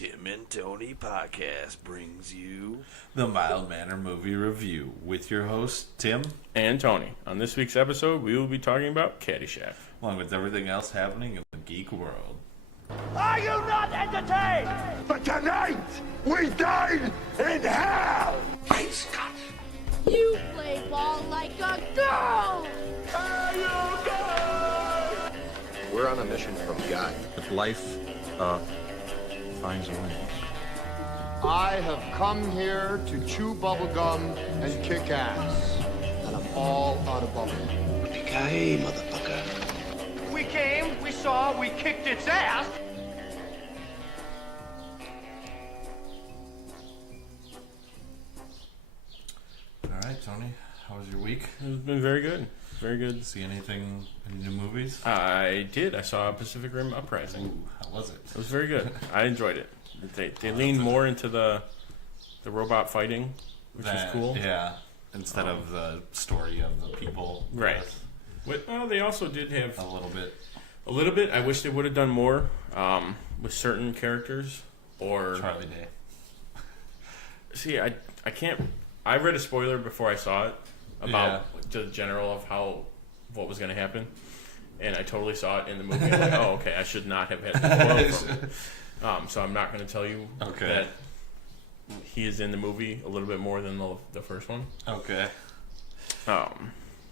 Tim and Tony podcast brings you the Mild Manner Movie Review with your hosts, Tim and Tony. On this week's episode, we will be talking about Caddyshack, along with everything else happening in the geek world. Are you not entertained? But tonight, we dine in hell! Great Scott! You play ball like a girl! Are you good? We're on a mission from God. If life finds a way. I have come here to chew bubblegum and kick ass. And I'm all out of bubblegum. Yippee-ki-yay, motherfucker. We came, we saw, we kicked its ass. All right, Tony, how was your week? it's been very good. Very good. See any new movies? I did. I saw Pacific Rim Uprising. Ooh, how was it? It was very good. I enjoyed it. They leaned more into the robot fighting, which was cool. Yeah, instead of the story of the people. Right. Well, they also did have A little bit. a little bit. I wish they would have done more with certain characters. Or Charlie Day. see, I can't. I read a spoiler before I saw it about the general of what was going to happen, and I totally saw it in the movie. I'm like, oh, okay, I should not have had the spoil from it. So I'm not going to tell you that he is in the movie a little bit more than the first one. Okay. All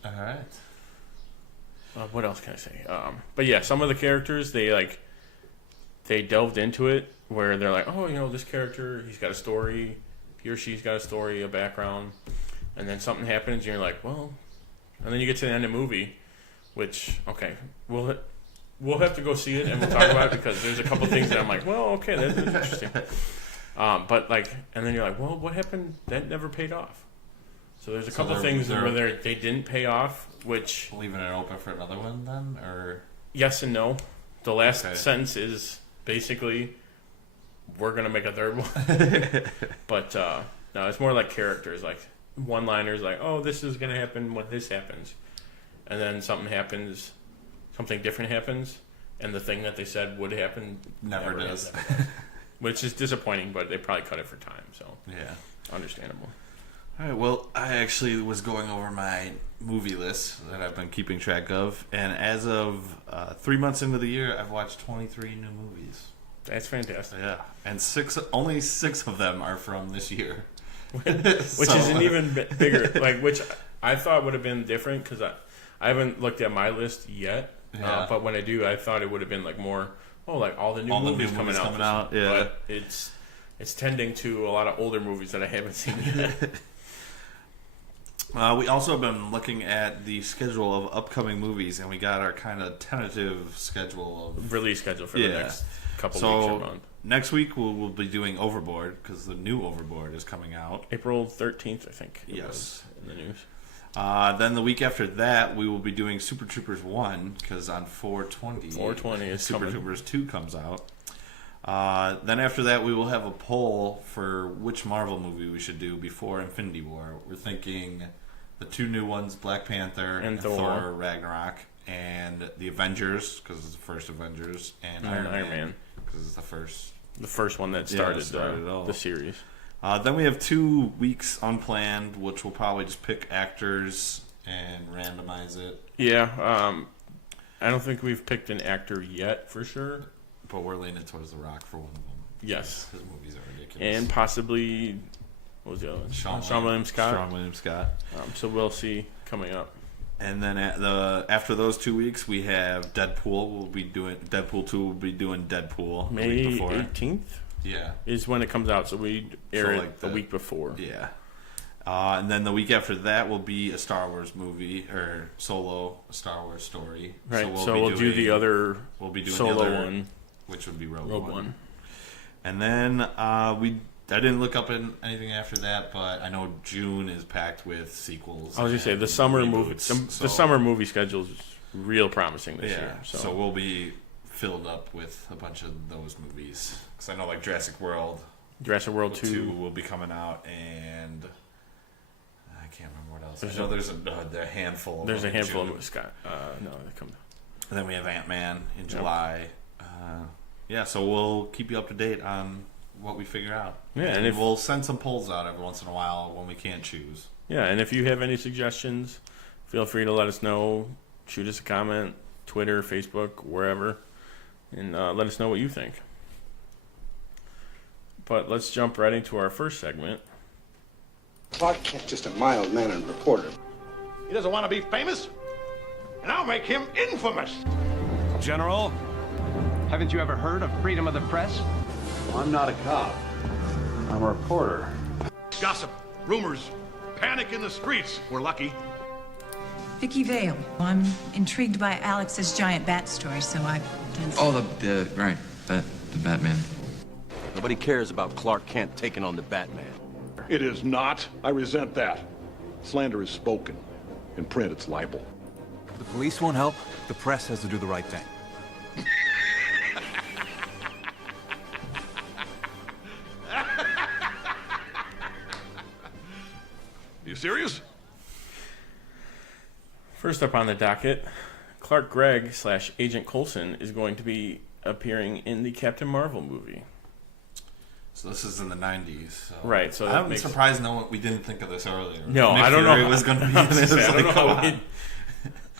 right. What else can I say? But yeah, some of the characters they delved into it where they're like, oh, this character, he's got a story, he or she's got a story, a background, and then something happens, and you're like, well, and then you get to the end of the movie, which we'll have to go see it and we'll talk about it because there's a couple things that I'm like, well, okay, that's interesting. But and then you're like, well, what happened? That never paid off. So there's a couple things where they didn't pay off, which Leaving it open for another one then, or yes and no. The last sentence is basically, we're gonna make a third one. But no, it's more like characters, like one-liners, like, oh, this is gonna happen when this happens, and then something happens, something different happens, and the thing that they said would happen never does. Which is disappointing, but they probably cut it for time, so Yeah. Understandable. All right, well, I actually was going over my movie list that I've been keeping track of, and as of 3 months into the year, I've watched 23 new movies. That's fantastic. Yeah, and only six of them are from this year. Which is an even bigger, which I thought would have been different, because I haven't looked at my list yet, but when I do, I thought it would have been more, all the new movies coming out. Yeah. But it's tending to a lot of older movies that I haven't seen yet. We also have been looking at the schedule of upcoming movies, and we got our kind of tentative schedule of release schedule for the next couple weeks or month. Next week we'll be doing Overboard, because the new Overboard is coming out. April 13th, I think. Yes. In the news. Then the week after that, we will be doing Super Troopers 1, because on 4/20 is Super coming. Troopers 2 comes out. Then after that, we will have a poll for which Marvel movie we should do before Infinity War. We're thinking the two new ones, Black Panther and Thor Ragnarok, and the Avengers, because it's the first Avengers, and Iron Man, because it's the first one that started the series. Then we have 2 weeks unplanned, which we'll probably just pick actors and randomize it. Yeah, I don't think we've picked an actor yet for sure. But we're leaning towards The Rock for one of them. Yes. His movies are ridiculous. And possibly, what was the other one? Sean William Scott. Sean William Scott. So we'll see coming up. And then after those 2 weeks, we have Deadpool. We'll be doing Deadpool 2. We'll be doing Deadpool May the week before. 18th? Yeah. Is when it comes out, so we air it the week before. Yeah. And then the week after that will be a Star Wars movie, or solo Star Wars story. Right, so we'll do the other solo one. Which would be Rogue One. And then I didn't look up anything after that, but I know June is packed with sequels. I was going to say, the summer movie schedule is real promising this year. So we'll be filled up with a bunch of those movies. Because I know Jurassic World 2 will be coming out, and I can't remember what else. I know there's a handful. There's a handful of Scott. No, they come. And then we have Ant-Man in July. So we'll keep you up to date on what we figure out. Yeah, and we'll send some polls out every once in a while when we can't choose. Yeah, and if you have any suggestions, feel free to let us know. Shoot us a comment, Twitter, Facebook, wherever, and let us know what you think. But let's jump right into our first segment. Clark Kent, just a mild-mannered reporter. He doesn't want to be famous, and I'll make him infamous. General, haven't you ever heard of freedom of the press? Well, I'm not a cop. I'm a reporter. Gossip, rumors, panic in the streets. We're lucky. Vicky Vale. I'm intrigued by Alex's giant bat story, so I... Oh, the Batman. Nobody cares about Clark Kent taking on the Batman. It is not. I resent that. Slander is spoken. In print, it's libel. The police won't help. The press has to do the right thing. You serious? First up on the docket, Clark Gregg / Agent Coulson is going to be appearing in the Captain Marvel movie. So this is in the 90s. So. Right. So I'm surprised we didn't think of this earlier. No, Nick I don't Fury know. Was going to be in this.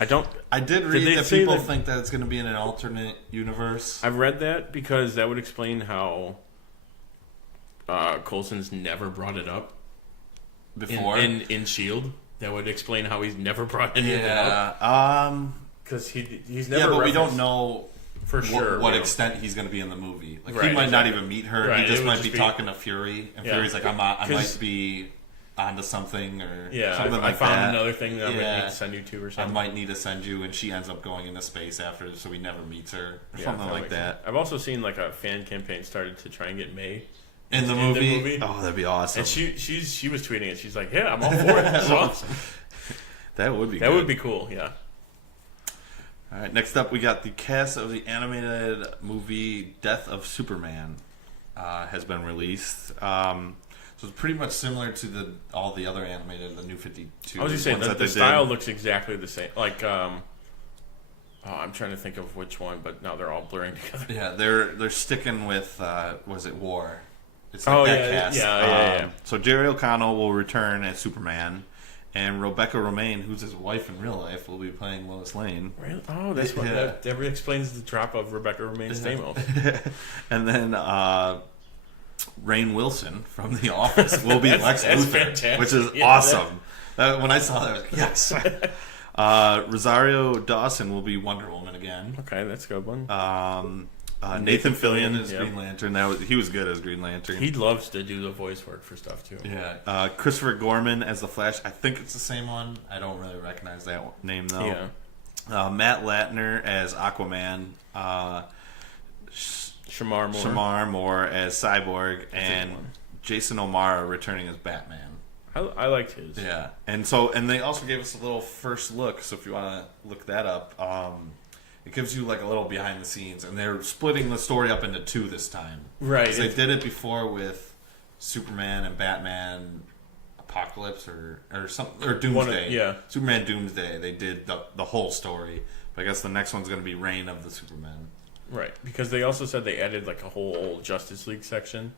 I don't know. I did read that people think that it's going to be in an alternate universe. I've read that because that would explain how Coulson's never brought it up before in S.H.I.E.L.D. That would explain how he's never brought anything up. Because he's never. Yeah, but we don't know for sure what extent he's going to be in the movie. Like right, he might not even meet her. Right, he just might be talking to Fury, and yeah. Fury's like, I might be onto something or something like that. I found another thing that I might need to send you to or something. I might need to send you, and she ends up going into space after, so he never meets her or something like that. I've also seen like a fan campaign started to try and get May in the movie. Oh, that'd be awesome. And she was tweeting it. She's like, yeah, I'm all for it. That's awesome. That would be. That would be cool. Yeah. All right. Next up, we got the cast of the animated movie Death of Superman has been released. So it's pretty much similar to all the other animated, the New 52. I was just saying the style looks exactly the same. Like, I'm trying to think of which one, but now they're all blurring together. Yeah, they're sticking with was it War? It's like that cast. Yeah. So Jerry O'Connell will return as Superman, and Rebecca Romaine, who's his wife in real life, will be playing Lois Lane. Really? Oh, that's what that explains the drop of Rebecca Romaine's Stamos. And then Rainn Wilson from The Office will be Lex Luthor, which is awesome. When I saw that, I was like, yes. Rosario Dawson will be Wonder Woman again. Okay, that's a good one. Nathan Fillion is Green Lantern. He was good as Green Lantern. He loves to do the voice work for stuff too. Yeah. Christopher Gorman as the Flash. I think it's the same one. I don't really recognize that name though. Yeah. Matt Latner as Aquaman. Shamar Moore as Cyborg, and Jason O'Mara returning as Batman. I liked his. Yeah, and they also gave us a little first look. So if you want to look that up, it gives you like a little behind the scenes, and they're splitting the story up into two this time. Right. They did it before with Superman and Batman Apocalypse or Doomsday. Superman Doomsday. They did the whole story. But I guess the next one's going to be Reign of the Superman. Right, because they also said they added like a whole Justice League section.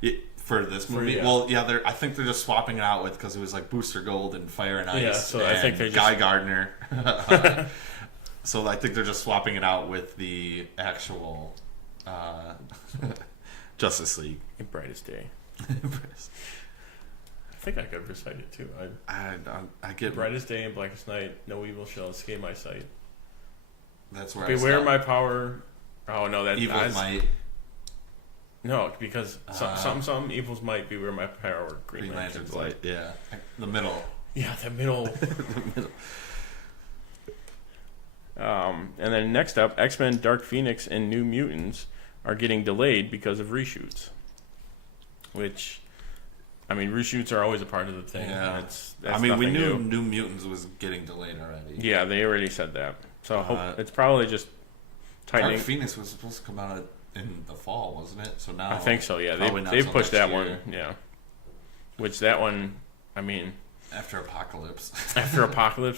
Yeah, for this movie? Well, yeah, I think they're just swapping it out with, because it was like Booster Gold and Fire and Ice. Yeah, so I think Guy Gardner. So I think they're just swapping it out with the actual Justice League. In Brightest Day. I think I could recite it too. I get Brightest Day and Blackest Night, no evil shall escape my sight. That's where Beware my power. Oh no, that evil might. No, because some evils might beware my power. Green Lantern's light. Yeah, the middle. Yeah, the middle. And then next up, X-Men: Dark Phoenix and New Mutants are getting delayed because of reshoots. Which, I mean, reshoots are always a part of the thing. Yeah, that's we knew new. New Mutants was getting delayed already. Yeah, they already said that. So it's probably just tightening. Dark Phoenix was supposed to come out in the fall, wasn't it? So now I think so. Yeah, they've pushed that one. Yeah, which that one, I mean, after Apocalypse,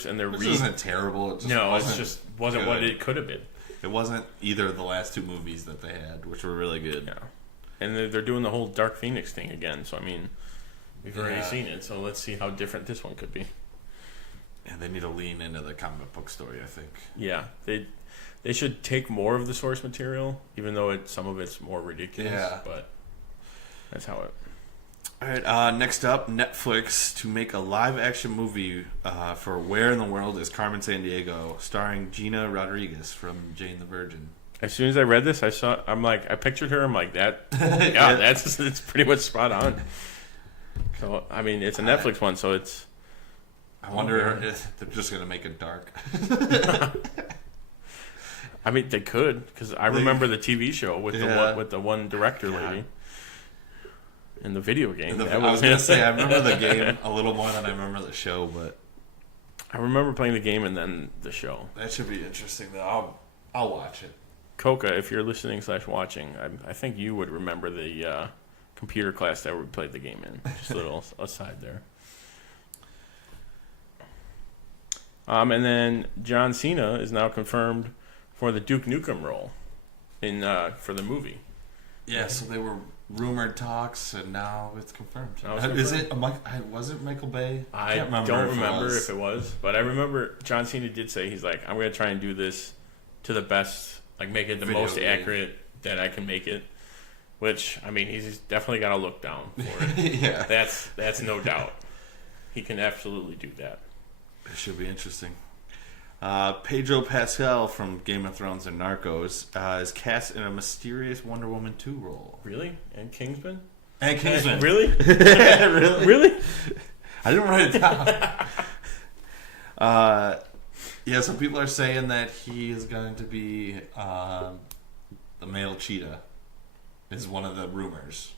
and they're which isn't terrible. It just wasn't what it could have been. It wasn't either of the last two movies that they had, which were really good. Yeah. And they're doing the whole Dark Phoenix thing again. So I mean, we've already seen it. So let's see how different this one could be. And they need to lean into the comic book story, I think. Yeah, they should take more of the source material, even though some of it's more ridiculous. Yeah. But that's how it. All right, next up, Netflix to make a live-action movie for Where in the World is Carmen Sandiego, starring Gina Rodriguez from Jane the Virgin. As soon as I read this, I pictured her. I'm like, that. Yeah, that's pretty much spot on. So I mean, it's a Netflix one, so it's. I wonder if they're just gonna make it dark. I mean, they could, because I remember the TV show with the one director lady. In the video game. I was going to say, I remember the game a little more than I remember the show, but... I remember playing the game and then the show. That should be interesting, though. I'll watch it. Coca, if you're listening / watching, I think you would remember the computer class that we played the game in. Just a little aside there. And then John Cena is now confirmed for the Duke Nukem role for the movie. Yeah, so they were rumored talks, and now it's confirmed. Is it? Was it Michael Bay? I don't remember if it was, but I remember John Cena did say he's like, I'm going to try and do this to the best, like make it the most accurate that I can make it. Which, I mean, he's definitely got to look down for it. Yeah, that's no doubt. He can absolutely do that. It should be interesting. Pedro Pascal from Game of Thrones and Narcos is cast in a mysterious Wonder Woman 2 role. Really? And Kingsman? And Kingsman. Really? Really? Really? I didn't write it down. Yeah, so people are saying that he is going to be the male cheetah. Is one of the rumors,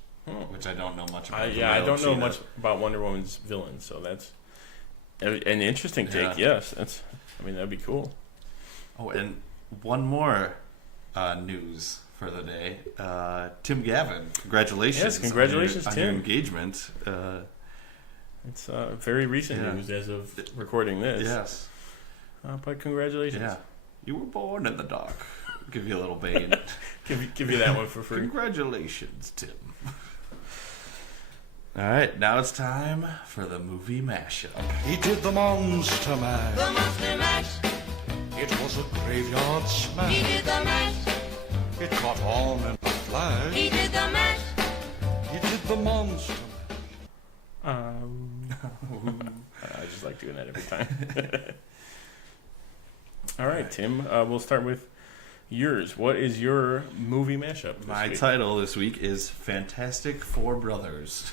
which I don't know much about. I don't know much about Wonder Woman's villain, so that's an interesting take. Yes, that'd be cool. Oh, and one more news for the day. Tim Gavin, congratulations! Yes, congratulations, on Tim. your engagement. It's very recent news as of recording this. Yes, but congratulations. Yeah, you were born in the dark. Give you a little bane. give you that one for free. Congratulations, Tim. All right, now it's time for the movie mashup. He did the monster mash. The monster mash. It was a graveyard smash. He did the mash. It caught on in a flash. He did the mash. He did the monster I just like doing that every time. All right, Tim. We'll start with yours. What is your movie mashup? My title this week is Fantastic Four Brothers.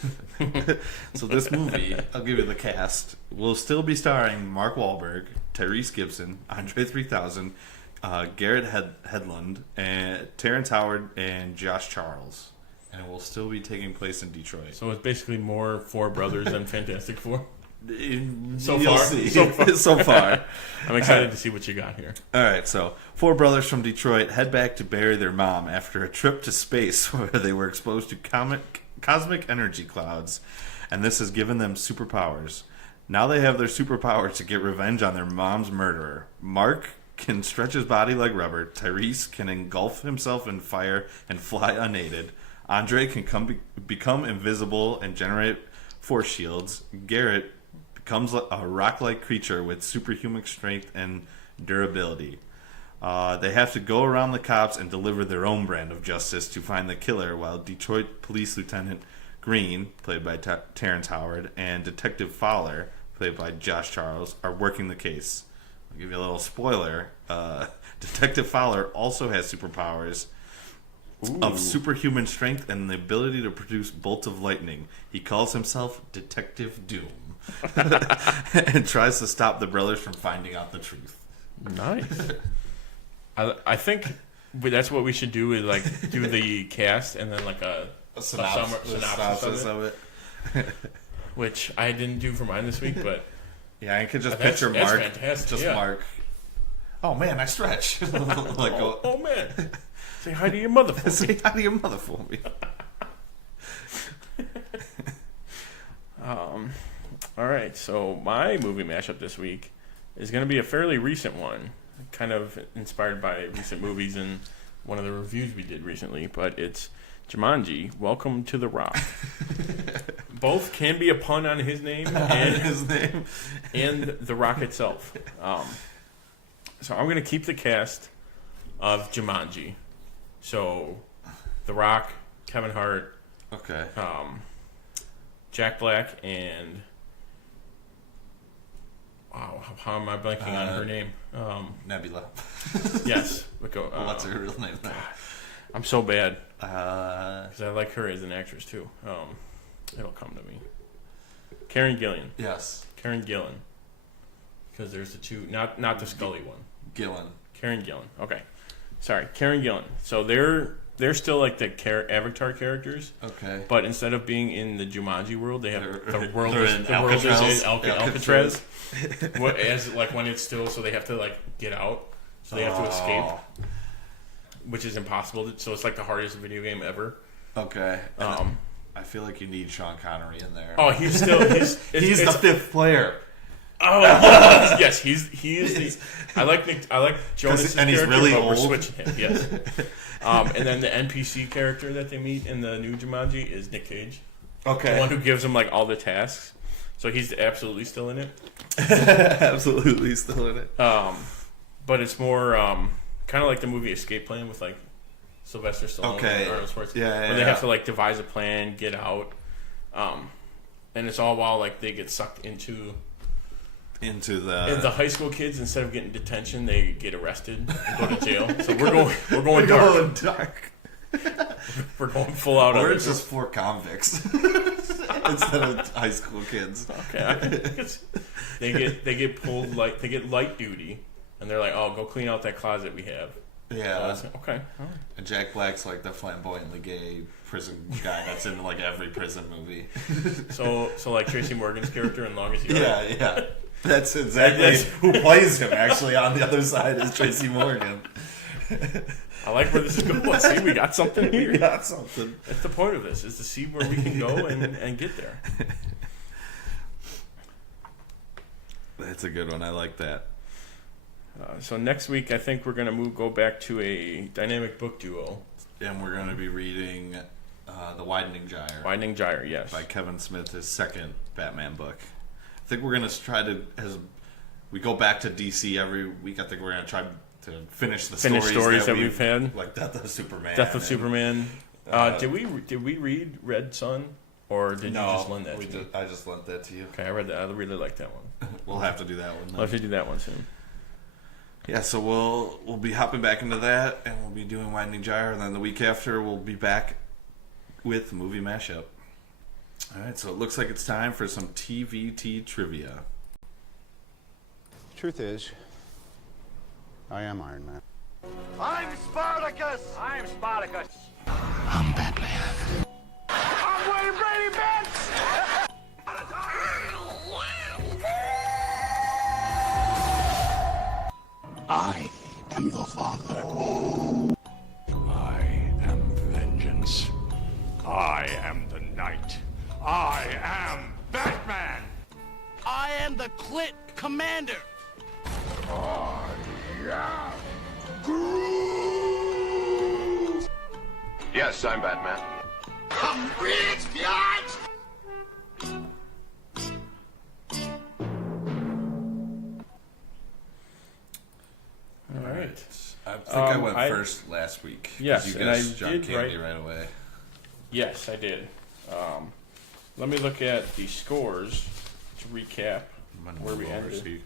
So this movie, I'll give you the cast, will still be starring Mark Wahlberg, Tyrese Gibson, Andre 3000, Garrett Hedlund, and Terrence Howard, and Josh Charles. And it will still be taking place in Detroit. So it's basically more Four Brothers than Fantastic Four? So far. I'm excited to see what you got here. All right, so four brothers from Detroit head back to bury their mom after a trip to space where they were exposed to cosmic energy clouds, and this has given them superpowers. Now they have their superpower to get revenge on their mom's murderer. Mark can stretch his body like rubber. Tyrese can engulf himself in fire and fly unaided. Andre can become invisible and generate force shields. Garrett becomes a rock-like creature with superhuman strength and durability. They have to go around the cops and deliver their own brand of justice to find the killer, while Detroit Police Lieutenant Green, played by Terrence Howard, and Detective Fowler, played by Josh Charles, are working the case. I'll give you a little spoiler. Detective Fowler also has superpowers of superhuman strength and the ability to produce bolts of lightning. He calls himself Detective Doom. And tries to stop the brothers from finding out the truth. Nice. I think that's what we should do, is like do the cast and then like a synopsis of it. Which I didn't do for mine this week, but yeah, I could just picture Mark. Fantastic. Just Mark. Oh man, I stretch. Like, oh man. Say hi to your mother for me. Say hi to your mother for me. All right, so my movie mashup this week is going to be a fairly recent one, kind of inspired by recent movies and one of the reviews we did recently, but it's Jumanji, Welcome to the Rock. Both can be a pun on his name and and the Rock itself. So I'm going to keep the cast of Jumanji. So, The Rock, Kevin Hart, okay, Jack Black, and wow, how am I blanking on her name? Nebula. Yes, what's her real name? I'm so bad because I like her as an actress too. It'll come to me. Karen Gillan. Yes, Karen Gillan. Because there's the two, not the Scully one. Gillan. Karen Gillan. Okay, sorry, Karen Gillan. So they're still like the Avatar characters. Okay. But instead of being in the Jumanji world, they have the world is Alcatraz. As like when it's still, so they have to like get out, so they have to escape, which is impossible. So it's like the hardest video game ever. Okay. I feel like you need Sean Connery in there. Oh, he's still he's the fifth player. Oh yes, he is the. I like Jonas' and he's character, really but old. We're switching him. Yes. And then the NPC character that they meet in the new Jumanji is Nick Cage. Okay. The one who gives him like all the tasks. So he's absolutely still in it. Absolutely still in it. But it's more kind of like the movie Escape Plan with like Sylvester Stallone and Arnold Schwarzenegger. Where they have to like devise a plan, get out, and it's all while like they get sucked into the high school kids. Instead of getting detention, they get arrested and go to jail. So we're going dark. We're going full out. Or it's just 4 convicts instead of high school kids. Okay, they get pulled like they get light duty, and they're like, "Oh, go clean out that closet we have." Yeah. Okay. All right. And Jack Black's like the flamboyantly gay prison guy that's in like every prison movie. So like Tracy Morgan's character in Longest Yard. Yeah. That's exactly who plays him. Actually, on the other side is Tracy Morgan. I like where this is going. See, we got something here. We got something. That's the point of this, is to see where we can go and get there. That's a good one. I like that. So next week, I think we're going to go back to a dynamic book duo. And we're going to be reading The Widening Gyre. Widening Gyre, yes. By Kevin Smith, his second Batman book. I think we're going to try to, as we go back to DC every week, I think we're going to try to finish the stories that we've had. Like Death of Superman. Superman. Did we read Red Sun? Or did you just lend that to me? I just lent that to you. Okay, I read that. I really like that one. We'll have to do that one. We'll have to do that one soon. Yeah, so we'll be hopping back into that, and we'll be doing Widening Gyre, and then the week after we'll be back with Movie Mashup. All right, so it looks like it's time for some TvT Trivia. Truth is, I am Iron Man. I'm Spartacus! I'm Spartacus! I'm Batman. I'm Wayne Brady Betts! I am your father. I am vengeance. I am the knight. I am Batman! I am the Clit Commander. I am Groot! Yes, I'm Batman. I'm rich, biatch! All right. I think I went first last week. Yes, you and I guessed John did Candy right away. Yes, I did. Let me look at the scores to recap where we ended.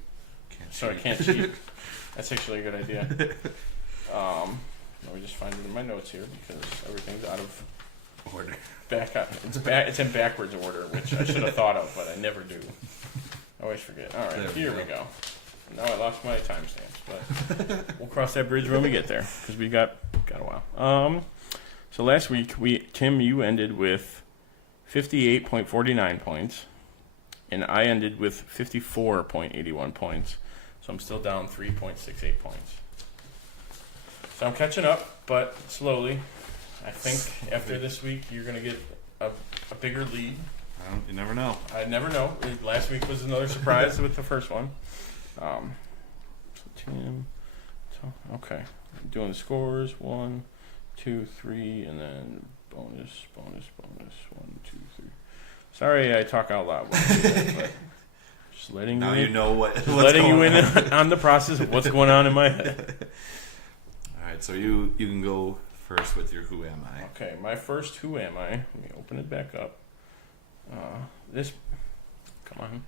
I can't cheat. That's actually a good idea. Let me just find it in my notes here because everything's out of order. It's in backwards order, which I should have thought of, but I never do. I always forget. All right, here we go. Now I lost my timestamps, but we'll cross that bridge when we get there because we got a while. So last week, Tim, you ended with 58.49 points, and I ended with 54.81 points. So I'm still down 3.68 points. So I'm catching up, but slowly. I think after this week, you're going to get a bigger lead. You never know. I never know. Last week was another surprise with the first one. So Tim, okay. I'm doing the scores 1, 2, 3, and then Bonus. 1, 2, 3. Sorry, I talk out loud. But just letting now you in. You know what. Just letting you in on the process of what's going on in my head. All right, so you can go first with your Who Am I? Okay, my first Who Am I? Let me open it back up. Come on.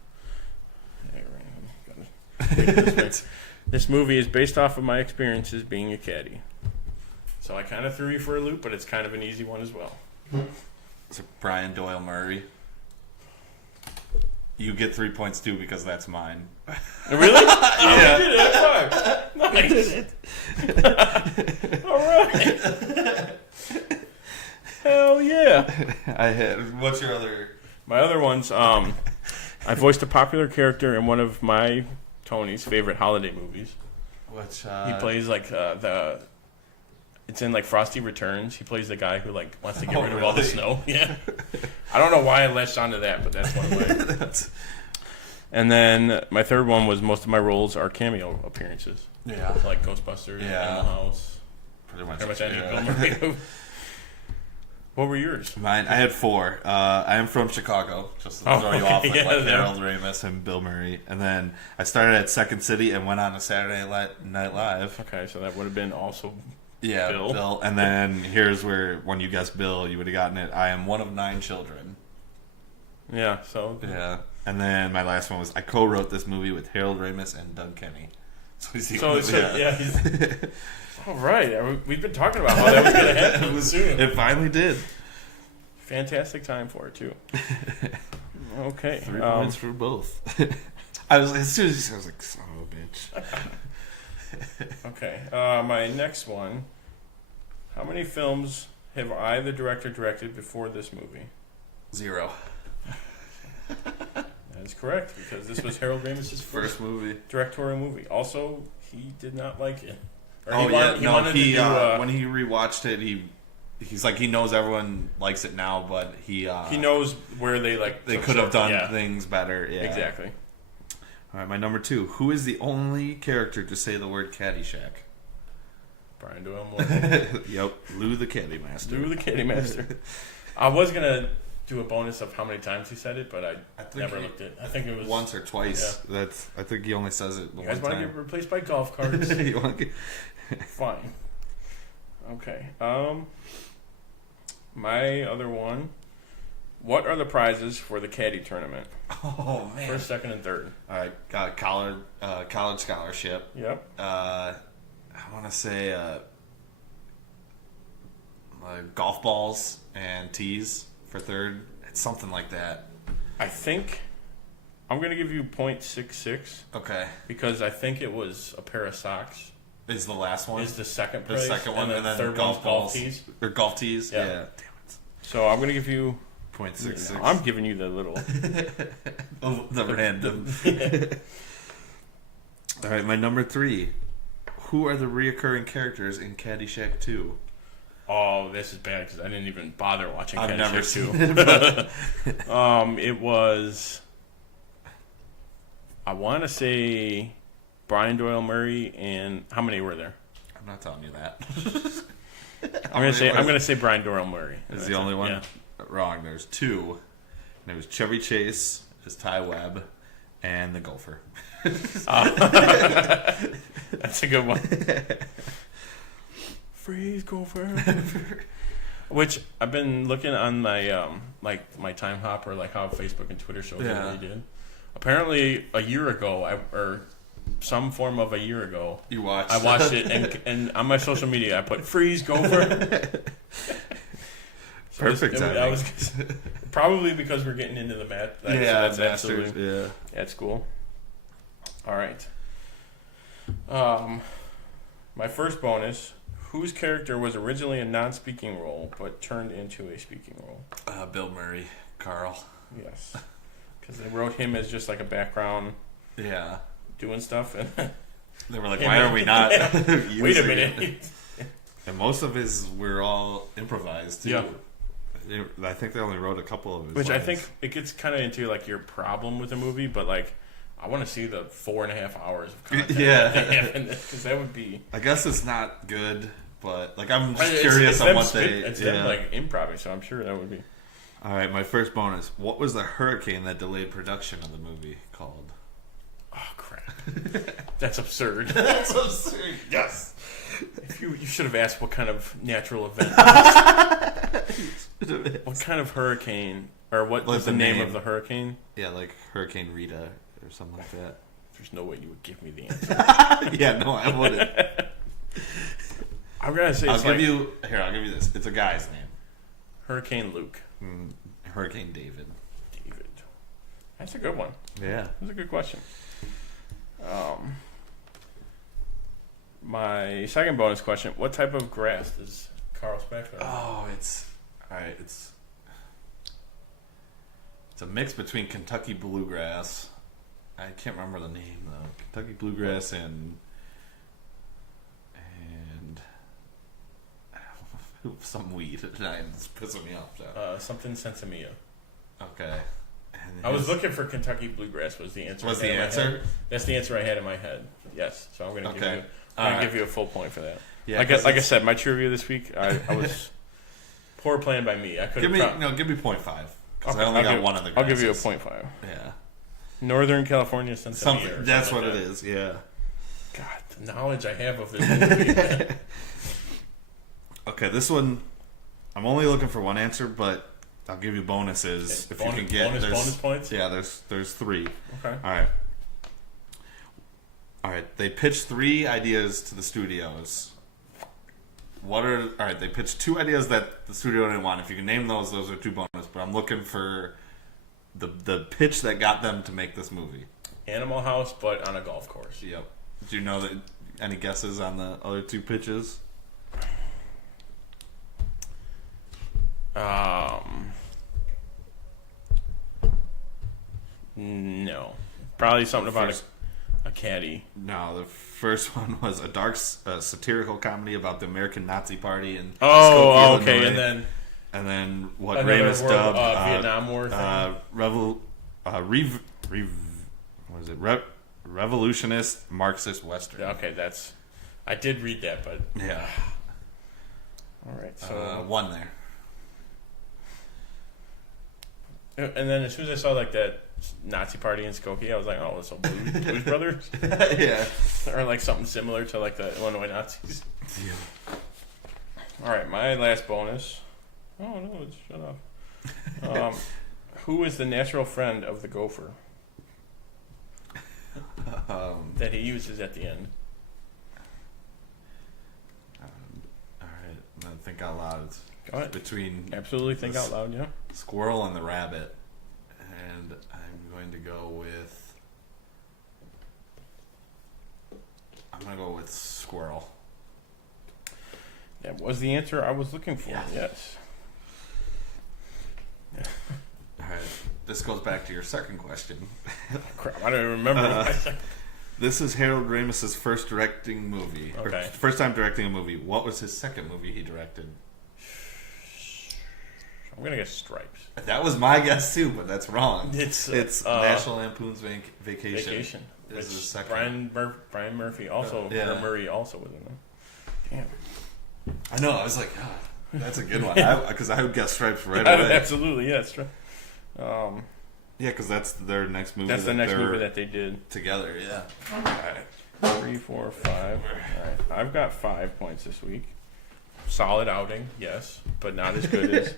This movie is based off of my experiences being a caddy. So I kind of threw you for a loop, but it's kind of an easy one as well. So Brian Doyle Murray. You get 3 points too because that's mine. Really? Yeah. You did it. Nice. All right. Hell yeah. I had. What's your other? My other ones. I voiced a popular character in one of my Tony's favorite holiday movies. Which he plays like the. It's in like Frosty Returns. He plays the guy who like wants to get rid of all the snow. Yeah. I don't know why I latched onto that, but that's one of my. And then my third one was most of my roles are cameo appearances. Yeah. Like Ghostbusters, Animal House. Pretty much any Bill Murray. What were yours? Mine, I had 4. I am from Chicago, just to throw you off with Harold Ramis and Bill Murray. And then I started at Second City and went on to Saturday Night Live. Okay, so that would have been also Bill. And then here's where, when you guessed Bill, you would have gotten it. I am one of 9 children. Yeah, so. Yeah. And then my last one was I co-wrote this movie with Harold Ramis and Doug Kenny. He's all right. We've been talking about how that was going to happen soon. It finally did. Fantastic time for it, too. Okay. 3 points for both. As soon as he said, I was like, son of a bitch. Okay. My next one. How many films have I, the director, directed before this movie? 0. That is correct, because this was Harold Ramis' first movie. Directorial movie. Also, he did not like it. When he rewatched it, he's like, he knows everyone likes it now, but he knows where they could have done things better. Yeah, exactly. All right, my number 2. Who is the only character to say the word Caddyshack? Brian Doyle Murray. Yep, Lou the Caddy Master. Lou the Caddy Master. I was gonna do a bonus of how many times he said it, but I never looked at it. I think it was once or twice. Yeah. I think he only says it one time. You guys want to get replaced by golf carts? Fine. Okay. My other one. What are the prizes for the caddy tournament? Oh man! First, second, and third. All right, got a college scholarship. Yep. I want to say golf balls and tees for third. It's something like that. I think I'm going to give you 0.66. Okay. Because I think it was a pair of socks. Is the last one? Is the second prize. The second one, and then third one's golf tees. Or golf tees. Yeah. Damn it. So I'm going to give you 0.66. I'm giving you the little the random. All right, my number 3. Who are the reoccurring characters in Caddyshack 2? Oh, this is bad because I didn't even bother watching Caddyshack 2. I've never seen it. It was, I want to say, Brian Doyle Murray, and how many were there? I'm not telling you that. I'm gonna say Brian Doyle Murray. Is the only one? Yeah. Wrong. There's 2. And it was Chevy Chase, as Ty Webb, and the Gopher. That's a good one. Freeze, Gopher. Which I've been looking on my my time hop, or like how Facebook and Twitter shows what we did. Apparently, a year ago, or some form of a year ago, I watched it, and on my social media, I put "Freeze, Gopher." Perfect timing. I was probably because we're getting into the math. That's absolutely at school. All right. My first bonus. Whose character was originally a non-speaking role but turned into a speaking role? Bill Murray, Carl. Yes, because they wrote him as just like a background. Yeah, doing stuff, and they were like, "Why are we not?" Wait a minute. And most of his were all improvised too. Yeah. I think they only wrote a couple of his. Which lines. I think it gets kind of into like your problem with the movie, but like. I want to see the 4.5 hours of content. Yeah, because that would be. I guess it's not good But like, I'm just curious on what they. It's them like improv, so I'm sure that would be. All right, my first bonus. What was the hurricane that delayed production of the movie called? Oh crap! That's absurd. That's absurd. Yes. You should have asked what kind of natural event. What kind of hurricane, or what was the name of the hurricane? Yeah, like Hurricane Rita or something like that. There's no way you would give me the answer. Yeah, no, I wouldn't. I'm gonna say I'll give you this. It's a guy's name. Hurricane Luke. Hurricane David. David. That's a good one. Yeah. That's a good question. My second bonus question: what type of grass does Carl Spackler? Oh, it's a mix between Kentucky bluegrass. I can't remember the name though. Kentucky bluegrass and some weed. It's pissing me off. Something Sensimilla. Okay. I was looking for Kentucky bluegrass. Was the answer? Was the answer? That's the answer I had in my head. Yes. So I'm going to give you a full point for that. Yeah. Like I said, my trivia this week, I was poor plan by me. I could give me 0.5 because I only got one of the. I'll give you a 0.5. Yeah. Northern California Sensimilla. That's what it is. Yeah. God, the knowledge I have of this movie. Okay, this one, I'm only looking for one answer, but I'll give you bonuses if you can get bonus points. Yeah, there's 3. Okay. All right. They pitched 3 ideas to the studios. They pitched 2 ideas that the studio didn't want. If you can name those are 2 bonus. But I'm looking for the pitch that got them to make this movie. Animal House, but on a golf course. Yep. Do you know any guesses on the other 2 pitches? No. Probably something about a caddy. No, the first one was a dark satirical comedy about the American Nazi Party and Skokie, okay, Illinois. And then what Ramus dubbed Vietnam War thing. What is it? Revolutionist Marxist Western. Okay, I did read that, but yeah. All right, so 1 there. And then as soon as I saw like that Nazi party in Skokie, I was like, oh, it's a Blues Brothers. Yeah. Or like something similar to like the Illinois Nazis. Yeah. All right, my last bonus. Oh no, shut up. Who is the natural friend of the gopher that he uses at the end? All right, I'm gonna think out loud. Go ahead. Between absolutely think out loud, yeah. Squirrel and the rabbit, and I'm going to go with squirrel. That was the answer I was looking for. Yes. All right. This goes back to your second question. Crap, I don't even remember. This is Harold Ramis's first directing movie. Okay. Or first time directing a movie. What was his second movie he directed? I'm gonna guess Stripes. That was my guess too, but that's wrong. It's National Lampoon's Vacation. Which is second. Brian Murphy also. Yeah. Murray also was in them. Damn. I know. I was like, oh, that's a good one. Because I would guess Stripes right away. Absolutely, yes. Yeah, because that's their next movie. That's the next movie that they did together. Yeah. All right. 3, 4, 5. All right. I've got 5 points this week. Solid outing, yes, but not as good as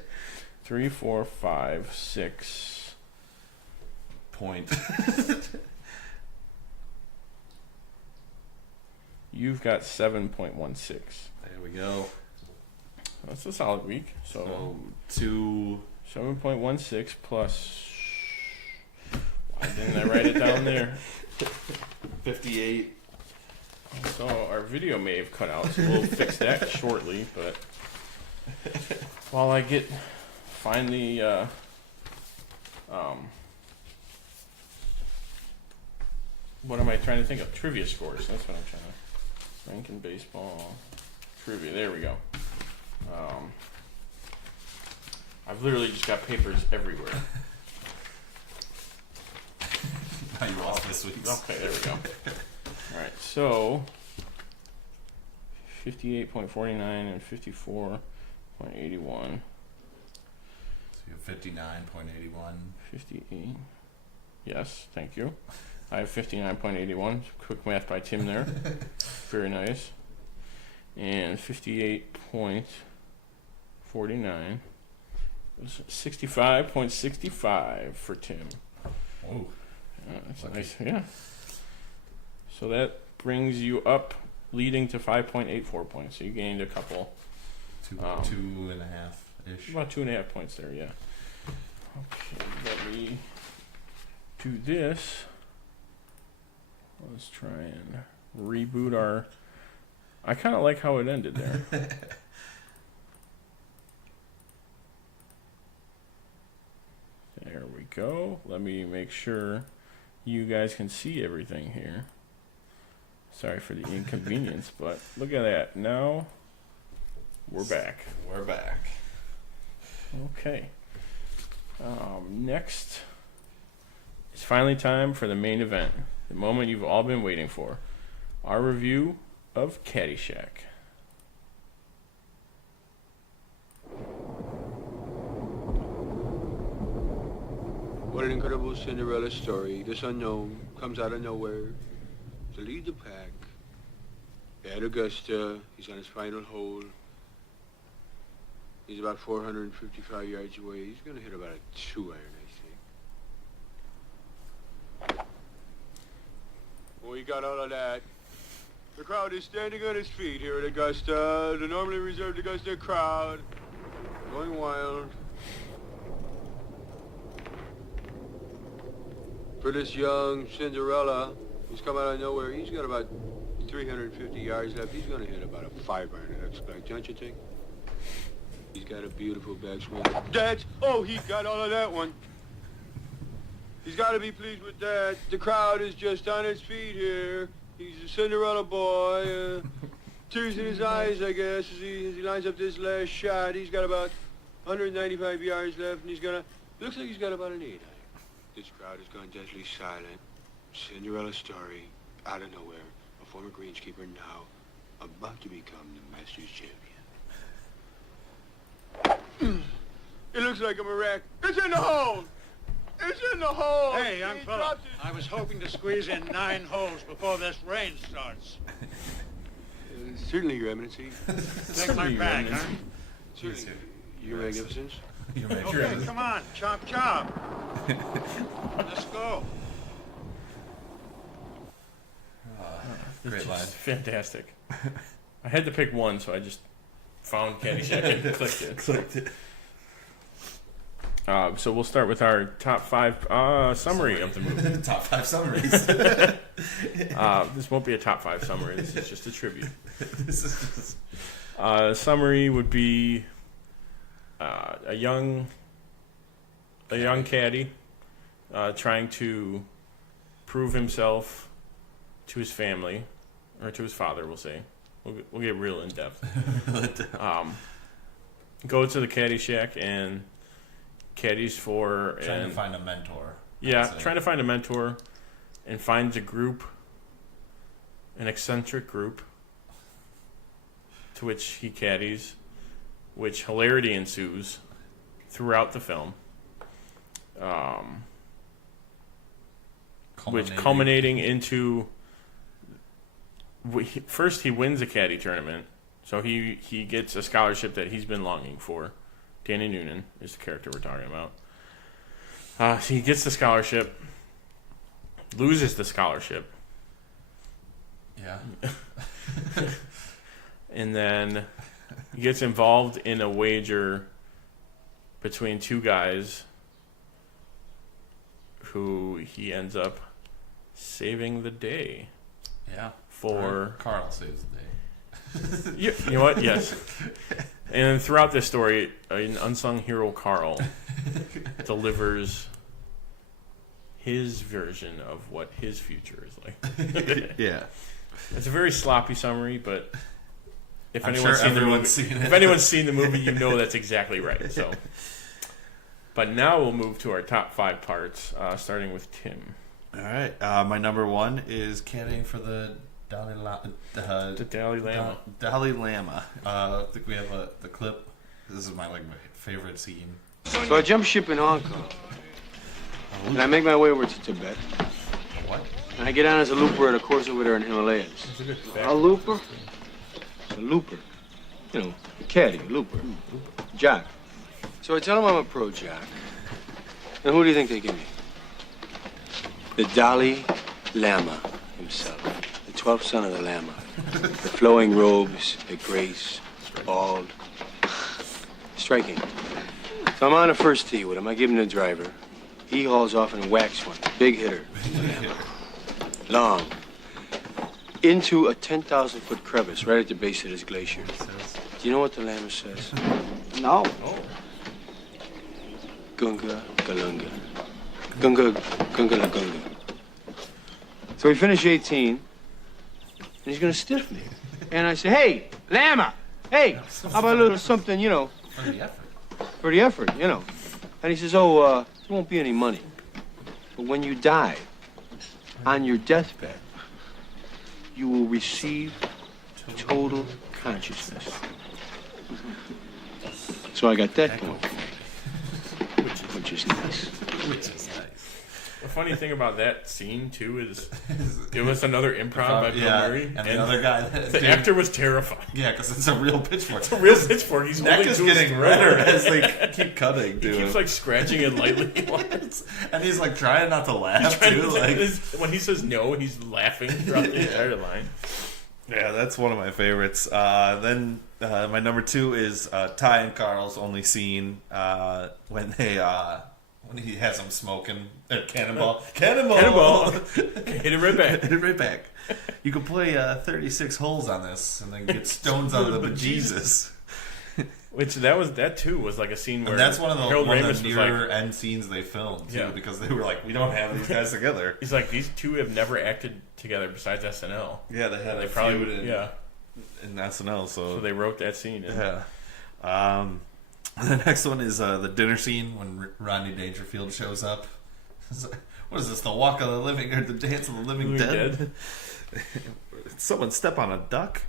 3, 4, 5, 6. Point. You've got 7.16. There we go. That's a solid week. So 7.16 plus. Why didn't I write it down there? 58. So our video may have cut out, so we'll fix that shortly. But while I find the what am I trying to think of? Trivia scores. That's what I'm trying to. Rankin baseball trivia. There we go. I've literally just got papers everywhere. Now you lost this week. Okay, there we go. All right, so 58.49 and 54.81. So you have 59.81. 58. Yes, thank you. I have 59.81. Quick math by Tim there. Very nice. And 58.49. 65.65 for Tim. Oh. That's nice. Yeah. So that brings you up, leading to 5.84 points. So you gained a couple. 2.5-ish. About 2.5 points there, yeah. Okay, let me do this. Let's try and reboot our... I kind of like how it ended there. There we go. Let me make sure you guys can see everything here. Sorry for the inconvenience, but look at that. Now we're back. We're back. Okay. Next, it's finally time for the main event. The moment you've all been waiting for. Our review of Caddyshack. What an incredible Cinderella story. This unknown comes out of nowhere to lead the pack. At Augusta, he's on his final hole. He's about 455 yards away. He's going to hit about a 2-iron, I think. Well, he got all of that. The crowd is standing on its feet here at Augusta. The normally reserved Augusta crowd going wild. For this young Cinderella who's come out of nowhere, he's got about 350 yards left. He's going to hit about a 5-iron, I expect, don't you think? He's got a beautiful backswing. He got all of that one. He's got to be pleased with that. The crowd is just on its feet here. He's a Cinderella boy. Tears in his eyes, I guess, as he lines up this last shot. He's got about 195 yards left, and looks like he's got about an 8-iron. This crowd has gone deathly silent. Cinderella story, out of nowhere. A former greenskeeper now about to become the Masters champion. It looks like a miracle. It's in the hole! It's in the hole! Hey, young fella, I was hoping to squeeze in 9 holes before this rain starts. Certainly, Your Eminency. Take my bag, huh? Certainly, Your Magnificence. Okay, come on, chop chop. Let's go. Great line. Fantastic. I had to pick one, so I just found Caddyshack and clicked it. So we'll start with our top 5 summary of the movie. Top 5 summaries. This won't be a top 5 summary. This is just a tribute. Summary would be a young caddy trying to prove himself to his family, or to his father, we'll say. We'll get real in depth. Go to the Caddyshack and caddies for... Trying to find a mentor. Yeah, trying to find a mentor, and finds a group, an eccentric group, to which he caddies, which hilarity ensues throughout the film. Which culminating into... First, he wins a caddy tournament, so he gets a scholarship that he's been longing for. Danny Noonan is the character we're talking about. So he gets the scholarship, loses the scholarship. Yeah. And then he gets involved in a wager between 2 guys who he ends up saving the day. Yeah. For Carl saves the day. You know what? Yes. And throughout this story, an unsung hero, Carl, delivers his version of what his future is like. Yeah. It's a very sloppy summary, but if anyone's seen the movie, you know that's exactly right. So, but now we'll move to our top 5 parts, starting with Tim. All right. My number 1 is caddying for the Dalai Lama. The Dalai Lama. Dalai Lama. I think we have the clip. This is my favorite scene. So I jump ship in Hong Kong, and I make my way over to Tibet. What? And I get on as a looper at a course over there in Himalayas. A looper? A looper. You know, a caddy, a looper. Jack. So I tell them I'm a pro Jack. And who do you think they give me? The Dalai Lama himself. The 12th son of the Lama. The flowing robes, the grace, bald. Striking. So I'm on the first tee with him. I give him the driver. He hauls off and whacks one. Big hitter. Long. Into a 10,000-foot crevice right at the base of this glacier. Do you know what the Lama says? No. Oh. Gunga Galunga. Gunga Gunga La Gunga. So we finish 18, and he's gonna stiff me. And I say, hey, Lama, hey, how about a little something, you know, For the effort. for the effort, you know. And he says, oh, there won't be any money. But when you die, on your deathbed, you will receive total consciousness. So I got that going, which is nice. Which is nice. The funny thing about that scene too is it was another improv by Bill Murray, and the other guy, the actor was terrified. Yeah, because it's a real pitchfork. It's a real pitchfork. He's neck holding is to his getting throat. redder as they keep cutting. He keeps like scratching it lightly, and he's like trying not to laugh too. Like when he says no, he's laughing throughout the entire line. Yeah, that's one of my favorites. Then my number 2 is Ty and Carl's only scene when he has them smoking. Cannonball. Hit it right back. Hit it right back. You could play 36 holes on this and then get stones out of the bejesus. Which that too was like a scene where And that's one of Harold the Ramis near end scenes they filmed too, because they were like, we don't have these guys together. He's like, these two have never acted together besides SNL. Yeah, they had they a probably feud in SNL, so they wrote that scene. Yeah. The next one is the dinner scene when Rodney Dangerfield shows up. What is this? The walk of the living or the dance of the living dead? Someone step on a duck.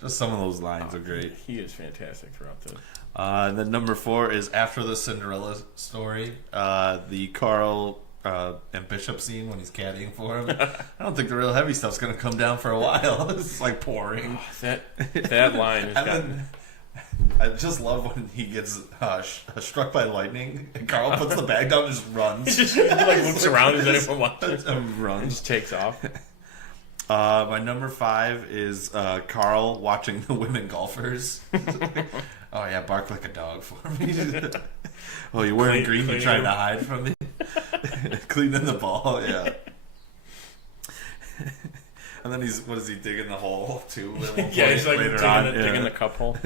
Just some of those lines are great. He is fantastic throughout this. And then number 4 is after the Cinderella story, the Carl and Bishop scene when he's caddying for him. I don't think the real heavy stuff's gonna come down for a while. It's like pouring. That line is I just love when he gets struck by lightning and Carl puts the bag down and just runs. He just like looks around as anyone watches and runs. And just takes off. My number 5 is Carl watching the women golfers. Oh yeah, bark like a dog for me. Oh, you're wearing green? You're trying to hide from me? Cleaning the ball, yeah. And then what is he digging the hole too? Yeah, he's like digging the cup hole.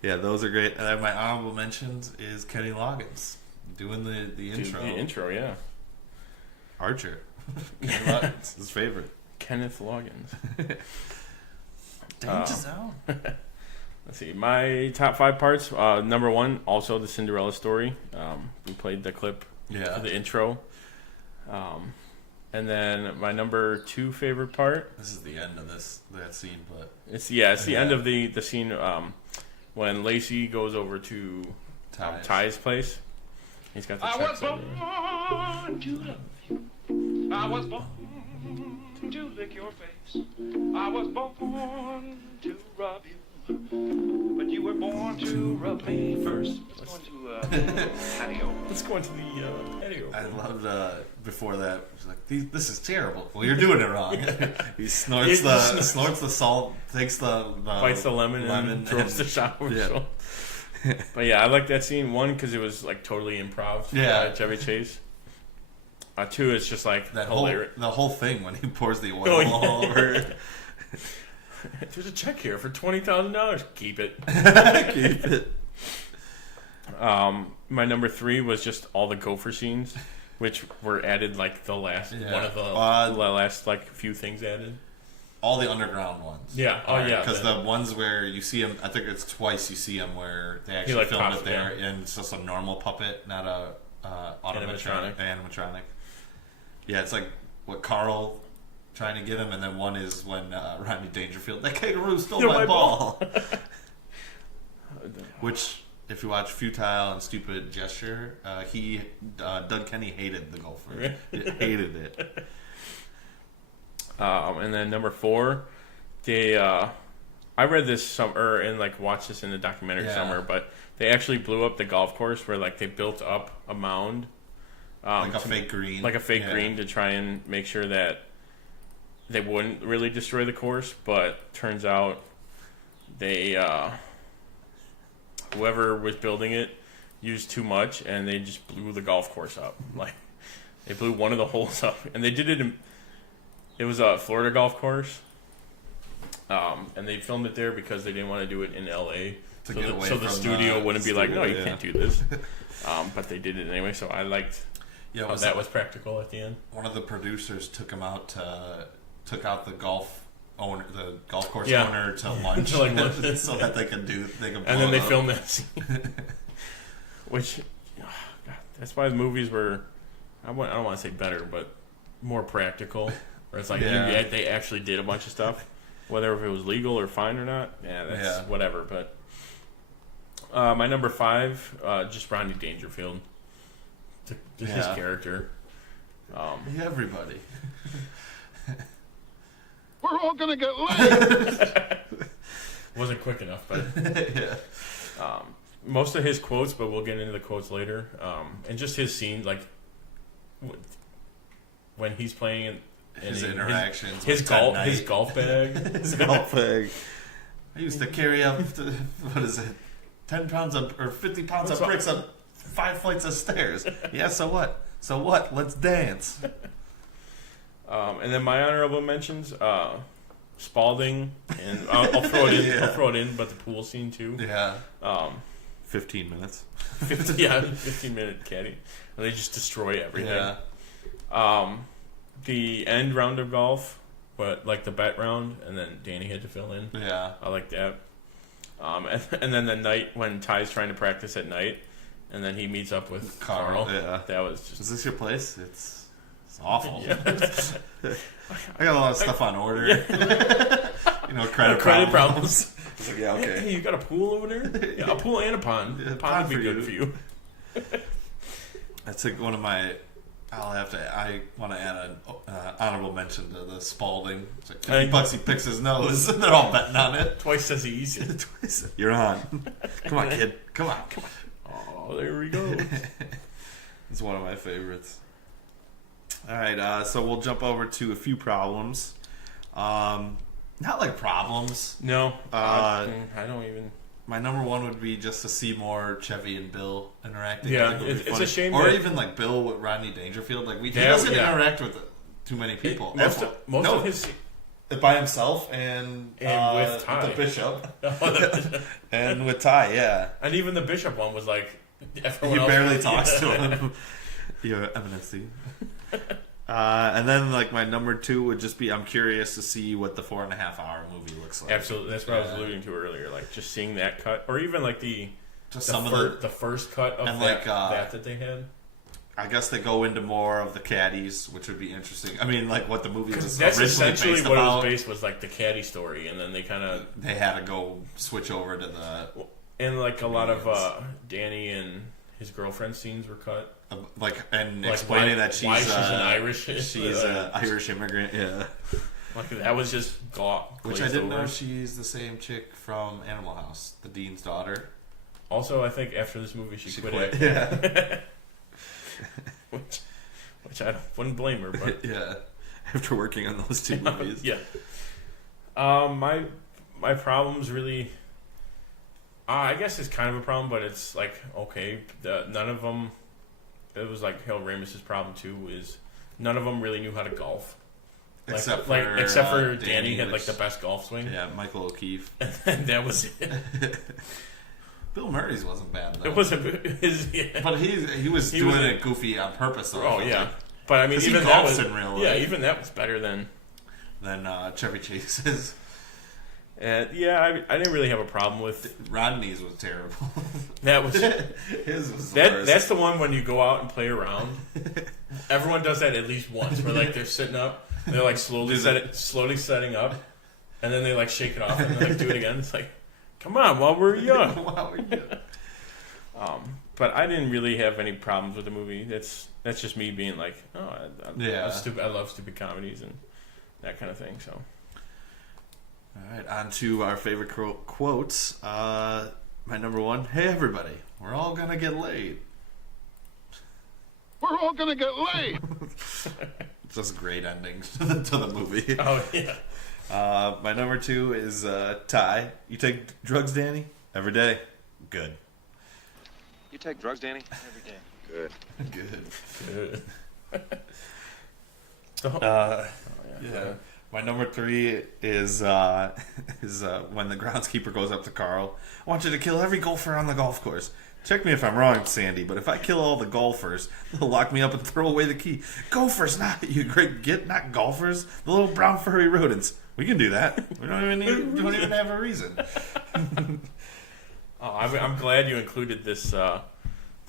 Yeah, those are great. And then my honorable mentions is Kenny Loggins doing the intro. The intro, yeah. Archer. Kenny Loggins, his favorite. Kenneth Loggins. Danger Zone. Let's see. My top 5 parts. Number 1, also the Cinderella story. We played the clip for the intro. And then my number 2 favorite part. This is the end of that scene, but it's the end of the scene when Lacey goes over to Ty's place. He's got the checks over there. I was born to lick your face. I was born to rub you, but you were born to rub me first. Let's go into patio. Let's go into the patio. I loved before that. It was like, this is terrible. Well, you're doing it wrong. He snorts the salt, takes bites the lemon and throws the shower. Yeah. But yeah, I like that scene. 1, because it was like totally improv. Yeah, Chevy Chase. 2, it's just like the whole thing when he pours the oil all over. There's a check here for $20,000. Keep it. Keep it. My number 3 was just all the gopher scenes, which were added like the last one of the last like few things added. All the underground ones. Yeah. Because the ones where you see him, I think it's twice you see him where they actually filmed it there, and it's just a normal puppet, not a animatronic. Yeah, it's like what Carl trying to get him, and then one is when Rodney Dangerfield, that kangaroo stole my ball. Which, if you watch Futile and Stupid Gesture, Doug Kenny hated the golfer. Hated it. And then number 4, they I read this and like watched this in the documentary somewhere, but they actually blew up the golf course where like they built up a mound, like a fake green, green to try and make sure that they wouldn't really destroy the course. But turns out they whoever was building it used too much, and they just blew the golf course up. Like they blew one of the holes up, and they did it. It was a Florida golf course, and they filmed it there because they didn't want to do it in LA, so the studio wouldn't be like, no, you can't do this. But they did it anyway, so I liked how that was practical at the end. One of the producers took out the golf course owner to lunch, so that they could and then they filmed that scene. Which, God, that's why the movies were, I don't want to say better, but more practical. Where it's like they actually did a bunch of stuff, whether if it was legal or fine or not. Yeah, that's whatever. But my number 5, just Rodney Dangerfield, his character. Everybody. We're all gonna get laid. Wasn't quick enough, but most of his quotes, but we'll get into the quotes later. And just his scenes, like when he's playing. His interactions, his golf bag, his golf bag. I used to carry up 10 pounds or 50 pounds of bricks up 5 flights of stairs. Yeah, so what? So what? Let's dance. And then my honorable mentions, Spalding, and I'll throw it in. I'll throw it in, but the pool scene too. Yeah. 15 minutes. 15-minute caddy. And they just destroy everything. Yeah. The end round of golf, but like the bet round, and then Danny had to fill in. Yeah, I like that. And then the night when Ty's trying to practice at night, and then he meets up with Carl. Yeah, that was just. Is this your place? It's awful. Yeah. I got a lot of stuff on order. Yeah. Credit problems. It's like, yeah, okay. Hey, you got a pool over there? Yeah, a pool and a pond. A pond would be good for you. That's like one of my. I want to add an honorable mention to the Spalding. It's like $50 he picks his nose, and they're all betting on it. Twice as easy. Twice. You're on. Come on, kid. Come on. Oh, there we go. It's one of my favorites. All right, so we'll jump over to a few problems. Not like problems. No, I don't even. My number 1 would be just to see more Chevy and Bill interacting. Yeah, it's a shame. Or even like Bill with Rodney Dangerfield. Like he doesn't interact with too many people. Most of his by himself and with Ty. The Bishop and with Ty. Yeah, and even the Bishop one was like he barely talks to him. Your Eminency. And then, like, my number 2 would just be I'm curious to see what the 4.5-hour movie looks like. Absolutely, that's what I was alluding to earlier. Like, just seeing that cut, or even like the first cut of that they had. I guess they go into more of the caddies, which would be interesting. I mean, like what the movie was that's originally essentially based what about. It was based was like the caddy story, and then they had to go switch over to the a lot of Danny and his girlfriend scenes were cut. Explaining that she's an Irish. She's an Irish immigrant. Yeah, like that was just which I didn't know she's the same chick from Animal House, the dean's daughter. Also, I think after this movie she quit. Yeah, which I wouldn't blame her. But yeah, after working on those 2 movies. Yeah. My problems really. I guess it's kind of a problem, but it's like okay, none of them. It was like Harold Ramis's problem too. Is none of them really knew how to golf, except for Danny had like the best golf swing. Yeah, Michael O'Keefe. And that was it. Bill Murray's wasn't bad though. It wasn't but he was doing it goofy on purpose. Though, oh yeah, but I mean even that was in real life. Even that was better than Chevy Chase's. I didn't really have a problem with Rodney's was terrible. That was his was worse. That's the one when you go out and play around. Everyone does that at least once. Where like they're sitting up They're like slowly setting up, and then they like shake it off and like do it again. It's like, come on, while we're young. But I didn't really have any problems with the movie. That's just me being like, I love stupid comedies and that kind of thing. So, all right, on to our favorite quotes. My number one: "Hey everybody, we're all gonna get laid." We're all gonna get laid. Just great endings to the movie. Oh yeah. My number two is Ty. "You take drugs, Danny?" "Every day." "Good." You take drugs, Danny? Every day. Good. Yeah. My number three is when the groundskeeper goes up to Carl. "I want you to kill every golfer on the golf course. Check me if I'm wrong, Sandy, but if I kill all the golfers, they'll lock me up and throw away the key." "Gophers, not not golfers. The little brown furry rodents. We can do that. We don't even have a reason." Oh, I'm glad you included this, the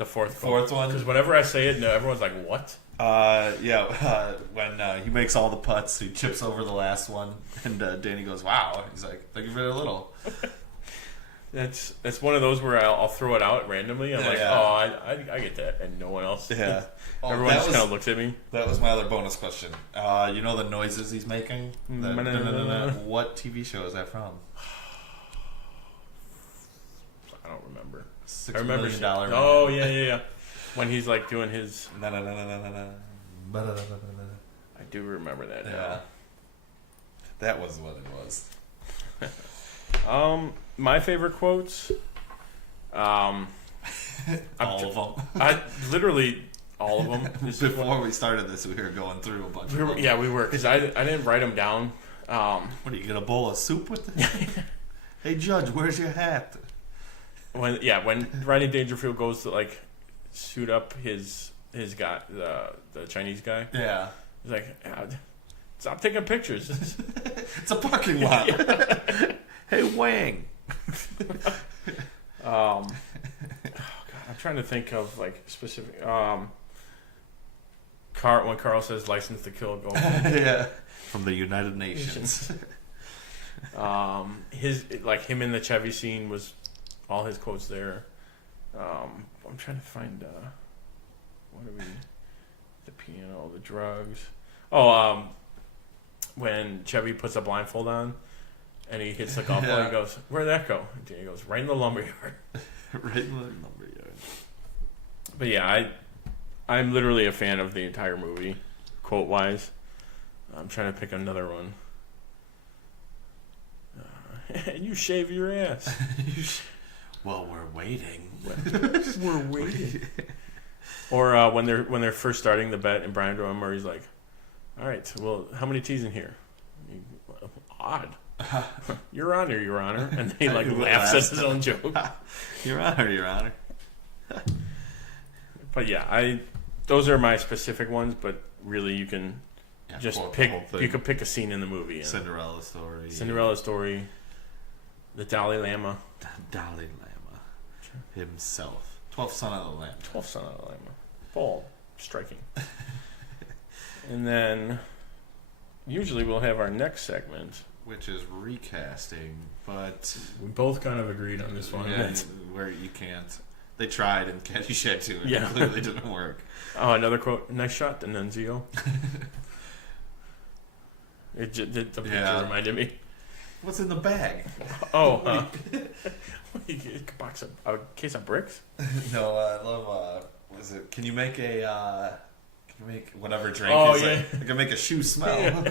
fourth one. Because whenever I say it, everyone's like, what? When he makes all the putts, he chips over the last one, and Danny goes, "Wow." He's like, "Thank you very little." That's one of those where I'll throw it out randomly. I'm like, I get that, and no one else. Yeah. Everyone just kind of looks at me. That was my other bonus question. You know the noises he's making? What TV show is that from? I don't remember. $6 Million Man. Oh yeah. When he's like doing his. I do remember that. Yeah. That was what it was. My favorite quotes. All of them. Literally all of them. Before we started this, we were going through a bunch of them. Yeah, we were, because I didn't write them down. What, do you get a bowl of soup with it? "Hey, Judge, where's your hat?" When Rodney Dangerfield goes to like shoot up his guy, the Chinese guy. Yeah. He's like, "Stop taking pictures." It's a parking lot. "Hey, Wang." Oh God, I'm trying to think of like specific. When Carl says "license to kill," go. Yeah. From the United Nations. Him in the Chevy scene was all his quotes there. I'm trying to find the piano, the drugs. When Chevy puts a blindfold on and he hits the golf ball, he goes, "Where'd that go?" And he goes, "Right in the lumberyard." Right in the lumberyard. But yeah, I'm literally a fan of the entire movie, quote wise. I'm trying to pick another one. "You shave your ass." Well, we're waiting. We're waiting. Or when they're first starting the bet in Brian Dormer, he's like, "All right, well, how many teas in here?" "Odd." "Your Honor, Your Honor," and he like laughs at his own joke. Your Honor. But yeah, those are my specific ones. But really, you can just pick. You can pick a scene in the movie. Cinderella story. The Dalai Lama. Himself. 12th son of the Lamb. 12th son of the Lamb. Ball striking. And then usually we'll have our next segment, which is recasting, but we both kind of agreed on this one. Yeah, where you can't. They tried in Caddyshack too, and it clearly didn't work. Oh, another quote. "Nice shot, D'Annunzio." The picture reminded me. What's in the bag? A case of bricks? No, I love. What is it? Can you make whatever drink? Oh, is yeah. I can make a shoe smell.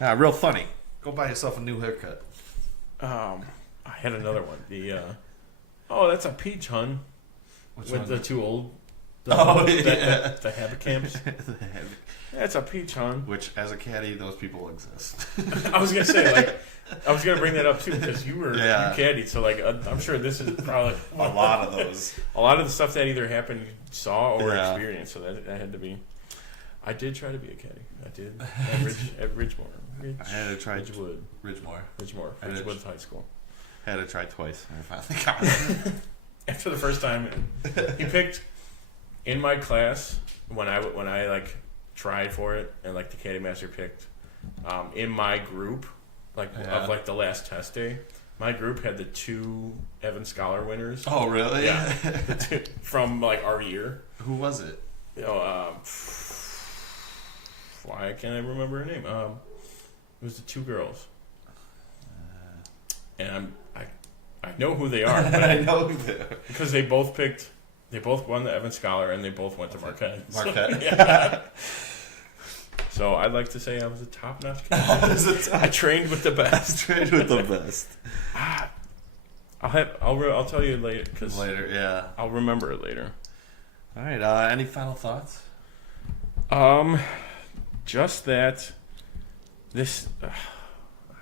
Real funny. Go buy yourself a new haircut. I had another one. That's a peach, hun. Which with one? the two old. The habit camps. That's a peach, hun. Which, as a caddy, those people exist. I was gonna say, I was gonna bring that up too, because you caddied, so I'm sure this is probably a lot of those. A lot of the stuff that either happened, you saw, or experienced. So that had to be. I did try to be a caddy. I did at Ridgemore. I had to try Ridgewood. Ridgemore High School. Had to try twice. I finally got it. After the first time, he picked in my class when I tried for it, and like the Caddy Master picked in my group, of like the last test day. My group had the 2 Evan Scholar winners. Oh, really? Yeah, from like our year. Who was it? Why can't I remember her name? It was the 2 girls, and I know who they are. But I know who they are because they both won the Evan Scholar, and they both went to Marquette. Marquette. Yeah. So I'd like to say I was a top-notch contender. I trained with the best. I'll tell you later. Later, yeah. I'll remember it later. All right. Any final thoughts? Just that. I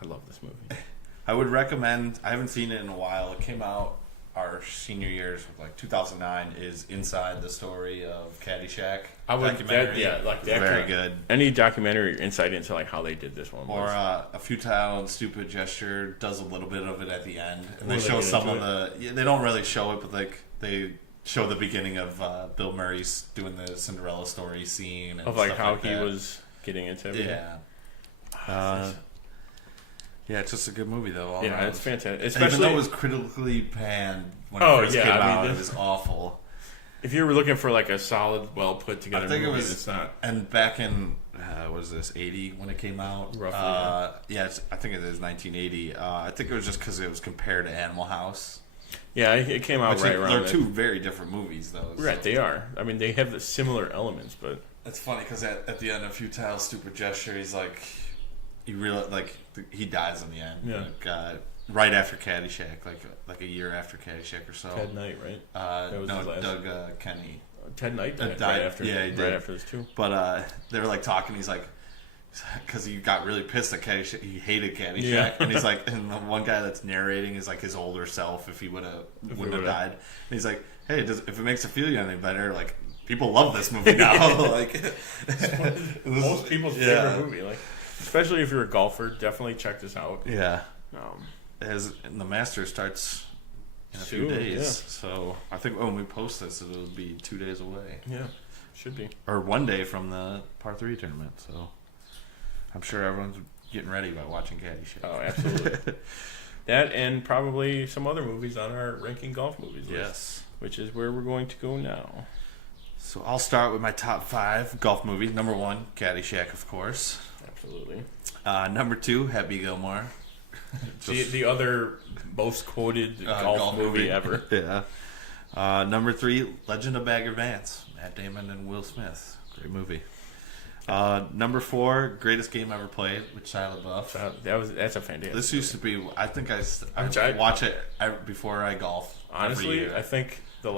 love this movie. I would recommend. I haven't seen it in a while. It came out our senior years, like 2009. Is Inside the Story of Caddyshack. Very good. Any documentary or insight into like how they did this one, or A Futile and Stupid Gesture does a little bit of it at the end, and they show some of the. They don't really show it, but like they show the beginning of Bill Murray's doing the Cinderella story scene and of like stuff how like he that. was getting into everything. Yeah. Yeah, it's just a good movie though. It's fantastic. Especially even though it was critically panned when it first came out, it was awful. If you were looking for like a solid, well put together movie, it's not. And back in what was this 80 when it came out? Roughly. I think it is 1980. I think it was just because it was compared to Animal House. Yeah, it came out right around. They're 2 very different movies though. Right, they are. I mean, they have the similar elements, but it's funny because at the end of Futile, Stupid Gesture, he's like. You realize, like, he dies in the end. Yeah. Like, right after Caddyshack, like a year after Caddyshack or so. Ted Knight, right? Doug Kenny. Ted Knight died right after. Yeah, he did. Right after this too. But they were like talking. He's like, because he got really pissed at Caddyshack. He hated Caddyshack, Yeah. and he's like, and the one guy that's narrating is like his older self if he wouldn't have died. And he's like, hey, if it makes it feel you any better, like. People love this movie now. Like most people's favorite movie. Like, especially if you're a golfer, definitely check this out. Yeah. And the Masters starts in a few days, so I think when we post this, it'll be 2 days away. Yeah, should be. Or 1 day from the Par 3 tournament. So I'm sure everyone's getting ready by watching Caddyshack. Oh, absolutely. That and probably some other movies on our ranking golf movies list. Yes. Which is where we're going to go now. So I'll start with my top 5 golf movies. Number 1, Caddyshack, of course. Absolutely. Number 2, Happy Gilmore. The other most quoted golf movie ever. Yeah. Number 3, Legend of Bagger Vance. Matt Damon and Will Smith. Great movie. Number 4, Greatest Game Ever Played with Shia LaBeouf. That's a fantastic. This used to be. I think I watch it before I golf. Honestly, I think the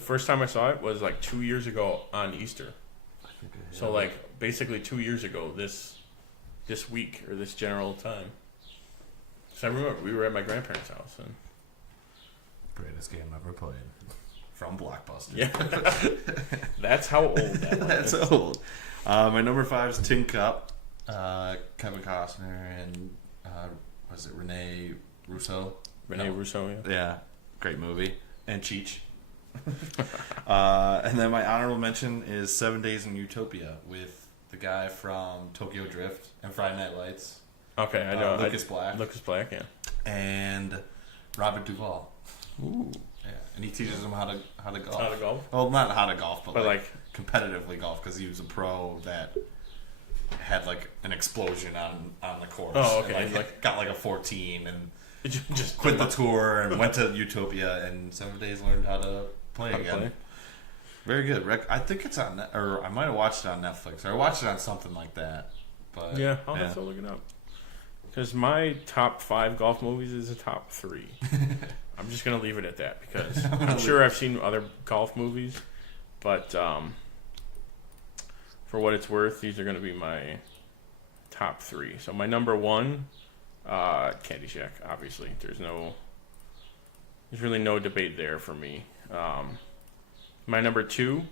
first time I saw it was like 2 years ago on Easter. So like basically 2 years ago this week or this general time. So I remember we were at my grandparents' house and Greatest Game Ever Played from Blockbuster. Yeah, that's how old that was. That's old. My number 5 is Tin Cup. Kevin Costner and was it Rene Russo? Rene Russo, yeah. Yeah, great movie. And Cheech. And then my honorable mention is 7 Days in Utopia with the guy from Tokyo Drift and Friday Night Lights. Okay, I know. Lucas Black. Lucas Black, yeah. And Robert Duvall. Ooh. Yeah, and he teaches them how to golf. How to golf? Well, not how to golf, but like competitively golf because he was a pro that had like an explosion on the course. Oh, okay. And, like got like a 14 and just quit the tour and went to Utopia and 7 days learned how to play again. Very good. I think it's on, or I might have watched it on Netflix, or I watched it on something like that. But yeah, I'll have to look it up. Because my top 5 golf movies is a top 3. I'm just gonna leave it at that because I'm sure I've seen other golf movies, but for what it's worth, these are gonna be my top 3. So my number 1, Caddyshack. Obviously, there's really no debate there for me. My number 2,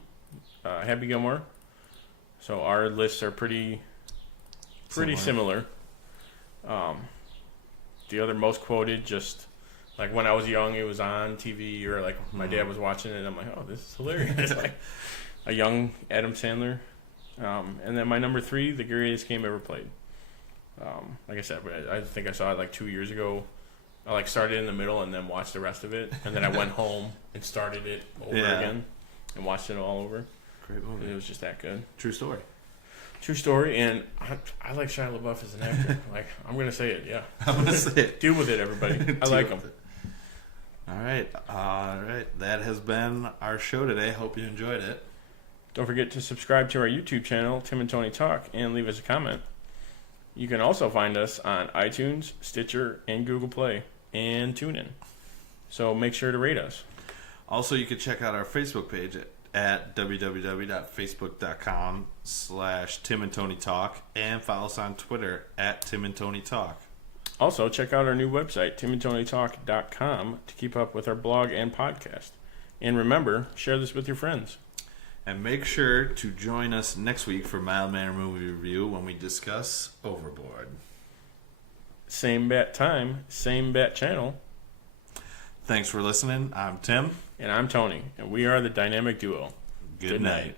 Happy Gilmore. So our lists are pretty similar. The other most quoted, just like when I was young, it was on TV, or like my dad was watching it, and I'm like, oh, this is hilarious. Like, a young Adam Sandler. And then my number 3, the greatest game ever played. Like I said, I think I saw it like 2 years ago. I like started in the middle and then watched the rest of it, and then I went home and started it over again and watched it all over. Great movie. It was just that good. True story. True story, and I like Shia LaBeouf as an actor. Like, I'm gonna say it, yeah. I'm gonna say it. Deal with it, everybody. I like him. All right. That has been our show today. Hope you enjoyed it. Don't forget to subscribe to our YouTube channel, Tim and Tony Talk, and leave us a comment. You can also find us on iTunes, Stitcher, and Google Play, and TuneIn. So make sure to rate us. Also, you can check out our Facebook page at www.facebook.com/Tim and Tony Talk, and follow us on Twitter at Tim and Tony Talk. Also, check out our new website, timandtonytalk.com, to keep up with our blog and podcast. And remember, share this with your friends. And make sure to join us next week for Mild Manner Movie Review when we discuss Overboard. Same bat time, same bat channel. Thanks for listening. I'm Tim. And I'm Tony. And we are the Dynamic Duo. Good night.